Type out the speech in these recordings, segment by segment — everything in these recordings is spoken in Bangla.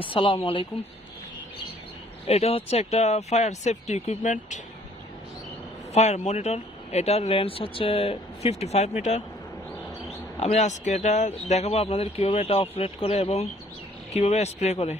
আসসালামু আলাইকুম। এটা হচ্ছে একটা fire safety equipment, fire monitor. এটার রেঞ্জ হচ্ছে 55 মিটার। আমি আজকে এটা দেখাবো আপনাদের কীভাবে এটা অপারেট করে এবং কীভাবে স্প্রে করে।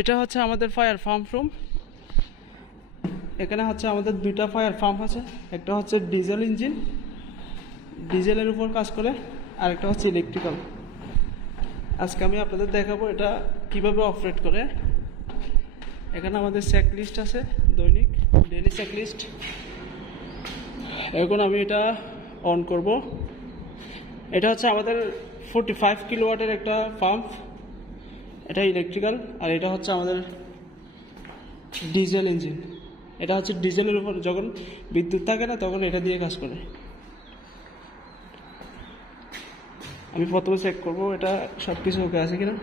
এটা হচ্ছে আমাদের ফায়ার পাম্প রুম। এখানে হচ্ছে আমাদের দুইটা ফায়ার পাম্প আছে, একটা হচ্ছে ডিজেল ইঞ্জিন, ডিজেলের উপর কাজ করে, আর একটা হচ্ছে ইলেকট্রিক্যাল। আজকে আমি আপনাদের দেখাবো এটা কিভাবে অপারেট করে। এখানে আমাদের চেক লিস্ট আছে, দৈনিক ডেইলি চেক লিস্ট। এখন আমি এটা অন করব। এটা হচ্ছে আমাদের 45 কিলোওয়াটের একটা পাম্প, এটা ইলেকট্রিক্যাল। আর এটা হচ্ছে আমাদের ডিজেল ইঞ্জিন। এটা হচ্ছে ডিজেলের উপর যখন বিদ্যুৎ থাকে না তখন এটা দিয়ে কাজ করে। আমি প্রথমে চেক করব এটা সব কিছু ওকে আছে কিনা।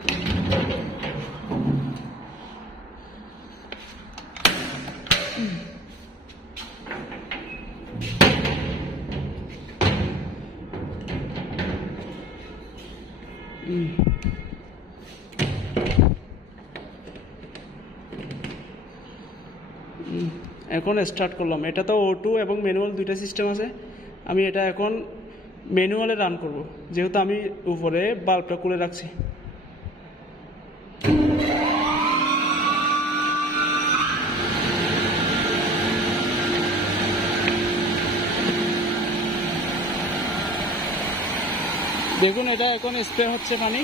এখন স্টার্ট করলাম। এটা তো O2 এবং ম্যানুয়াল দুইটা সিস্টেম আছে। আমি এটা এখন ম্যানুয়ালে রান করব, যেহেতু আমি উপরে বাল্বটা খুলে রাখছি। দেখুন এটা এখন স্প্রে হচ্ছে পানি।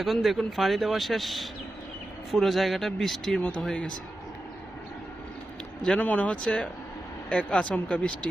এখন দেখুন পানি দেওয়া শেষ, পুরো জায়গাটা বৃষ্টির মতো হয়ে গেছে, যেন মনে হচ্ছে এক আচমকা বৃষ্টি।